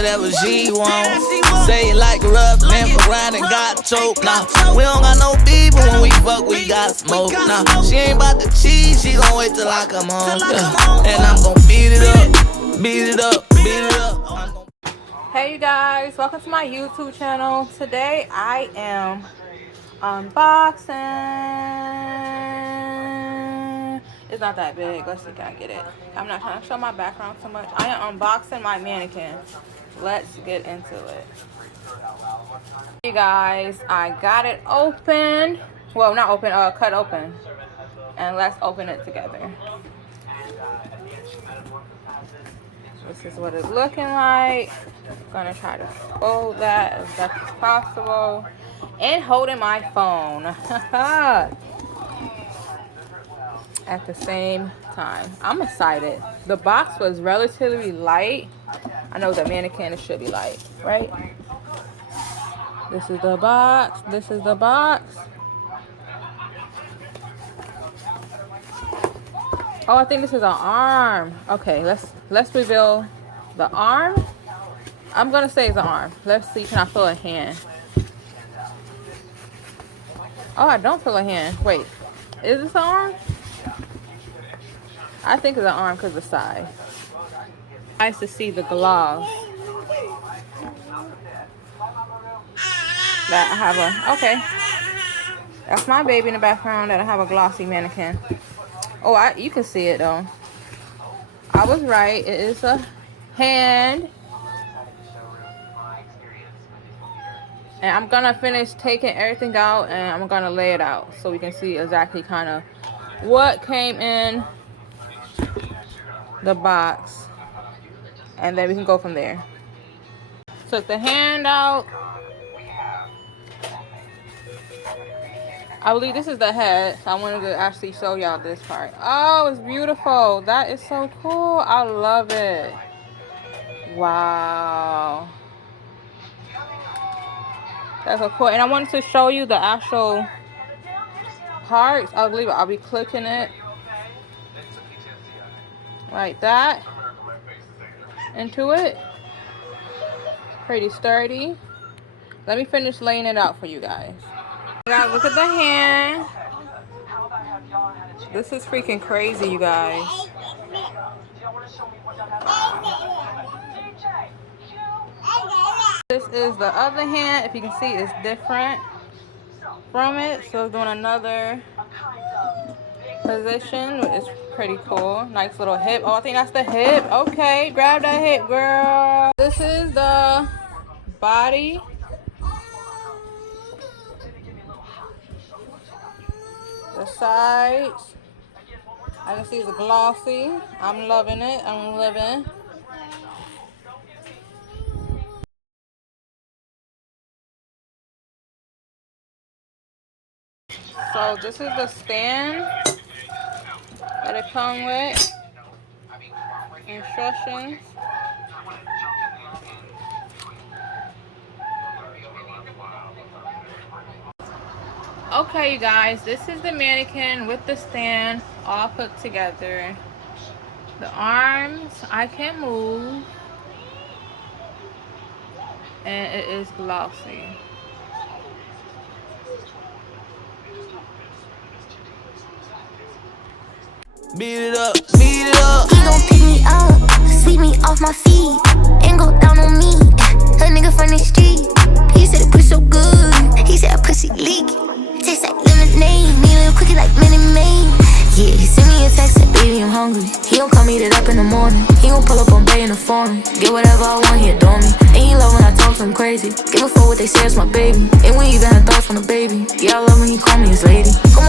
whatever she want. Say it like a rough, limp around and got choked. Nah, we don't got no beef, but when we fuck, we got smoke. Nah, she ain't about to cheat, she gon' wait till I come home. And I'm gon' beat it up, beat it up, beat it up. Hey you guys, welcome to my YouTube channel. Today I am unboxing. It's not that big. Let's see, can I get it? I'm not trying to show my background so much. I am unboxing my mannequin. Let's get into it. You guys, I got it open. Well, not open, cut open. And let's open it together. This is what it's looking like. I'm gonna try to fold that as best as possible. And holding my phone. At the same time. I'm excited. The box was relatively light. I know the mannequin should be light, right? This is the box. This is the box. Oh, I think this is an arm. Okay, let's reveal the arm. I'm gonna say it's an arm. Let's see, can I feel a hand? Oh, I don't feel a hand. Wait, is this an arm? I think it's an arm because of the size. Nice to see the gloves. That I have a, okay. That's my baby in the background that I have a glossy mannequin. Oh, you can see it though. I was right. It is a hand. And I'm gonna finish taking everything out and I'm gonna lay it out so we can see exactly kind of what came in the box. And then we can go from there. Took the hand out. I believe this is the head, so I wanted to actually show y'all this part. Oh, it's beautiful. That is so cool. I love it. Wow. That's so cool. And I wanted to show you the actual parts. I believe I'll be clicking it like that into it. Pretty sturdy. Let me finish laying it out for you guys. Now look at the hand. This is freaking crazy, you guys. This is the other hand. If you can see, it's different from it. So doing another position. It's pretty cool. Nice little hip. Oh, I think that's the hip. Okay, grab that hip, girl. This is the body. The sides. I can see it's glossy. I'm loving it. I'm living. So this is the stand that it comes with. Instructions. Okay, you guys, this is the mannequin with the stand all put together. The arms I can move, and it is glossy. Beat it up, beat it up. He gon' pick me up, sweep me off my feet, and go down on me. A nigga from the street. He said it push so good. He said a pussy leaky. Tastes like lemonade. Me a little cookie like Minnie Maid. Yeah, he sent me a text, said baby I'm hungry. He gon' call me that up in the morning. He gon' pull up on Bay in the foreign. Get whatever I want, he adore me. And he love when I talk to him crazy. Give a fuck what they say, it's my baby. And we even had thoughts from the baby. Yeah, I love when he call me his lady. Come on.